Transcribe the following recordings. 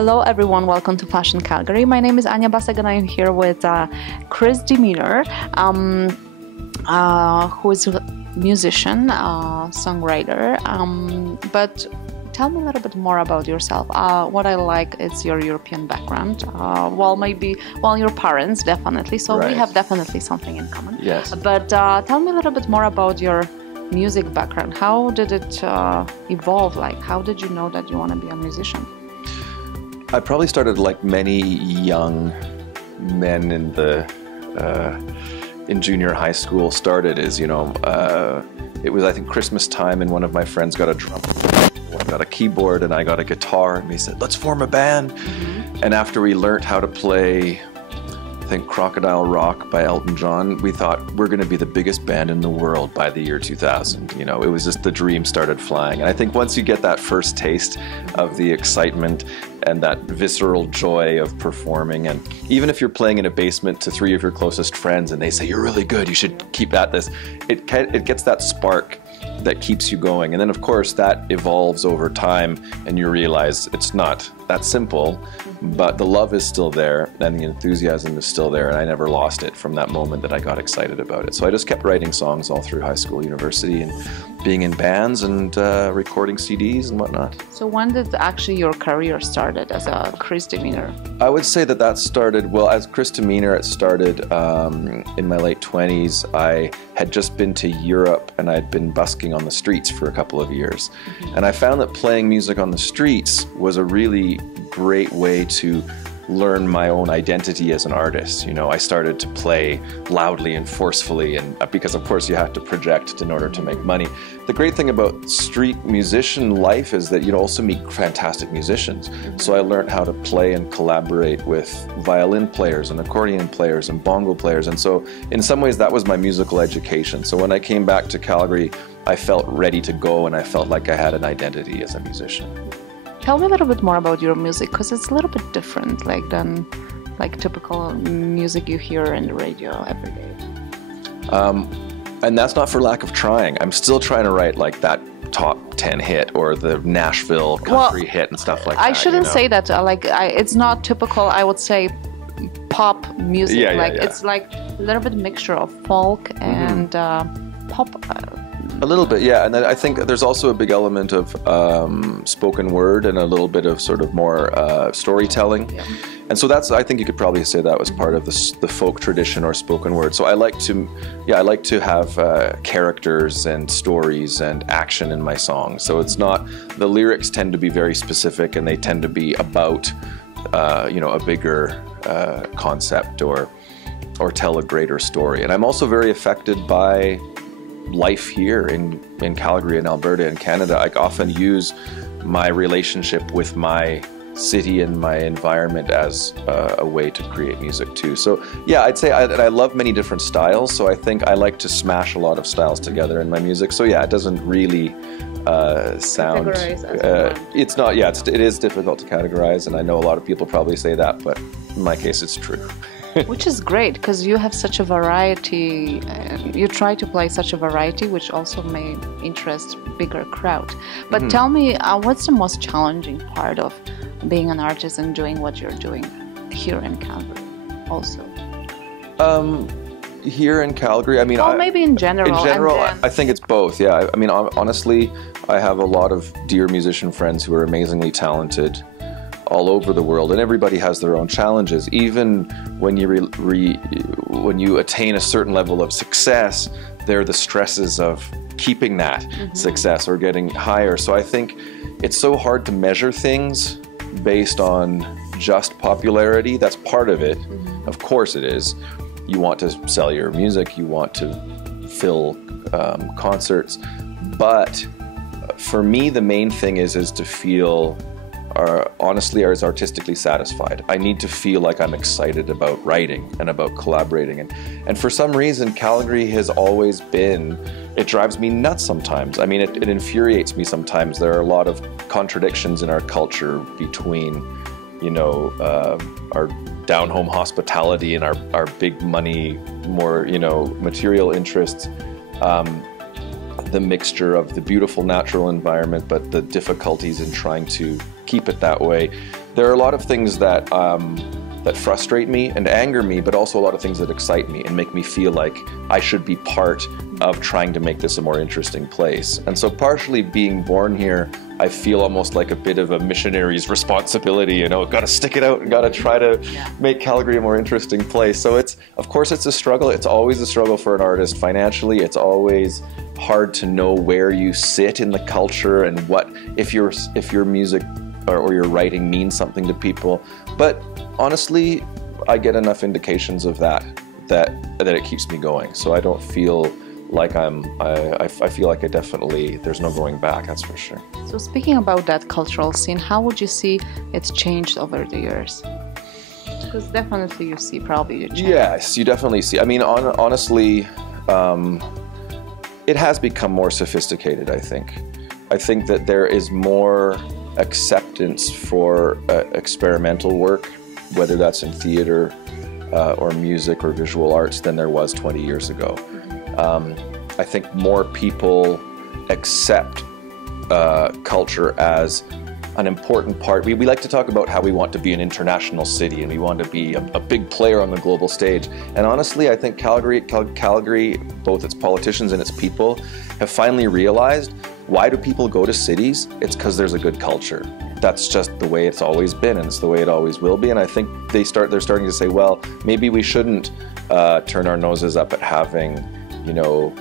Hello everyone, welcome to Fashion Calgary. My name is Anya Basag and I'm here with KRIS DEMEANOR, who is a musician, songwriter. But tell me a little bit more about yourself. What I like is your European background. Your parents, definitely. So Right. we have definitely something in common. Yes. But tell me a little bit more about your music background. How did it evolve? Like, how did you know that you want to be a musician? I probably started like many young men in junior high school started as, it was, I think, Christmas time, and one of my friends got a drum, one got a keyboard, and I got a guitar, and we said, let's form a band. Mm-hmm. And after we learned how to play, I think, Crocodile Rock by Elton John, we thought we're going to be the biggest band in the world by the year 2000. It was just the dream started flying. And I think once you get that first taste of the excitement and that visceral joy of performing, and even if you're playing in a basement to three of your closest friends and they say, you're really good, you should keep at this, it gets that spark that keeps you going. And then of course that evolves over time and you realize it's not that simple, but the love is still there and the enthusiasm is still there, and I never lost it from that moment that I got excited about it. So I just kept writing songs all through high school, university, and being in bands and recording CDs and whatnot. So when did actually your career started as a KRIS DEMEANOR? I would say that started, well, as KRIS DEMEANOR, it started in my late 20s. I had just been to Europe and I'd been busking on the streets for a couple of years. Mm-hmm. And I found that playing music on the streets was a really great way to learn my own identity as an artist. I started to play loudly and forcefully, and because of course you have to project in order to make money. The great thing about street musician life is that you also meet fantastic musicians. So I learned how to play and collaborate with violin players and accordion players and bongo players, and so in some ways that was my musical education. So when I came back to Calgary, I felt ready to go and I felt like I had an identity as a musician. Tell me a little bit more about your music, because it's a little bit different than typical music you hear in the radio every day. And that's not for lack of trying. I'm still trying to write like that top 10 hit or the Nashville country hit and stuff like that. I shouldn't say that. It's not typical, I would say, pop music. It's like a little bit mixture of folk and pop. A little bit, yeah. And then I think there's also a big element of spoken word and a little bit of sort of more storytelling. Yeah. And so I think you could probably say that was part of the folk tradition or spoken word. So I like to have characters and stories and action in my songs. So it's not, the lyrics tend to be very specific and they tend to be about, a bigger concept or tell a greater story. And I'm also very affected by life here in Calgary and Alberta and Canada. I often use my relationship with my city and my environment as a way to create music too. So yeah, I'd say I love many different styles, so I think I like to smash a lot of styles together in my music. So yeah, it doesn't really sound it's not, yeah, it is difficult to categorize, and I know a lot of people probably say that, but in my case it's true. Which is great, because you have such a variety, you try to play such a variety, which also may interest bigger crowd. But tell me, what's the most challenging part of being an artist and doing what you're doing here in Calgary also? Here in Calgary, I mean... maybe in general. In general, I think it's both, yeah. I mean, honestly, I have a lot of dear musician friends who are amazingly talented all over the world, and everybody has their own challenges. Even when you attain a certain level of success, there are the stresses of keeping that success or getting higher. So I think it's so hard to measure things based on just popularity. That's part of it. Of course it is. You want to sell your music, you want to fill concerts, but for me the main thing is to feel honestly as artistically satisfied. I need to feel like I'm excited about writing and about collaborating, and for some reason Calgary has always been, it drives me nuts sometimes. I mean, it infuriates me sometimes. There are a lot of contradictions in our culture between our down-home hospitality and our big money, more material interests, the mixture of the beautiful natural environment, but the difficulties in trying to keep it that way. there are a lot of things that that frustrate me and anger me, but also a lot of things that excite me and make me feel like I should be part of trying to make this a more interesting place. And so partially being born here, I feel almost like a bit of a missionary's responsibility, you know, got to stick it out and got to try to make Calgary a more interesting place. So it's, of course it's a struggle. It's always a struggle for an artist financially. It's always hard to know where you sit in the culture and what, if your music or your writing means something to people. But honestly, I get enough indications of that it keeps me going. So I don't feel like I feel like I definitely, there's no going back, that's for sure. So speaking about that cultural scene, how would you see it's changed over the years? Because definitely you see probably a change. Yes, you definitely see. I mean, honestly, it has become more sophisticated, I think. I think that there is more acceptance for experimental work, whether that's in theater or music or visual arts, than there was 20 years ago. I think more people accept culture as an important part. We like to talk about how we want to be an international city and we want to be a big player on the global stage. And honestly, I think Calgary, both its politicians and its people, have finally realized, why do people go to cities? It's because there's a good culture. That's just the way it's always been, and it's the way it always will be. And I think they're starting to say, well, maybe we shouldn't turn our noses up at having, you know,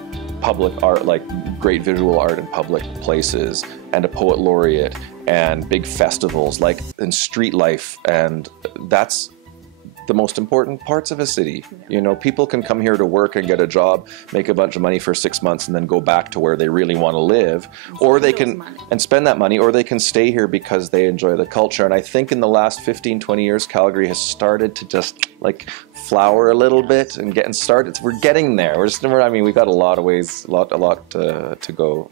public art, like great visual art in public places, and a poet laureate, and big festivals, like in street life. And that's the most important parts of a city. You know, people can come here to work and get a job, make a bunch of money for 6 months, and then go back to where they really want to live, or they can spend that money, or they can stay here because they enjoy the culture. And I think in the last 15, 20 years, Calgary has started to just like flower a little bit and getting started. We're getting there. I mean, we've got a lot of ways, a lot to go,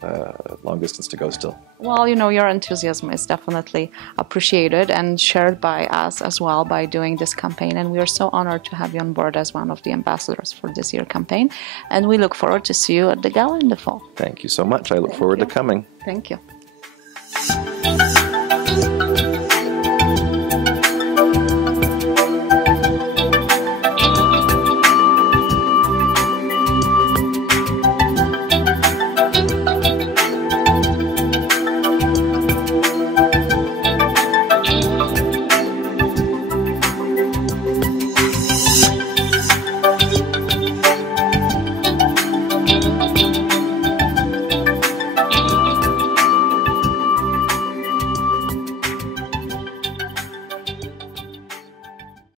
long distance to go still. Well, you know, your enthusiasm is definitely appreciated and shared by us as well by doing this campaign. And we are so honored to have you on board as one of the ambassadors for this year's campaign. And we look forward to see you at the gala in the fall. Thank you so much. I look forward to coming. Thank you.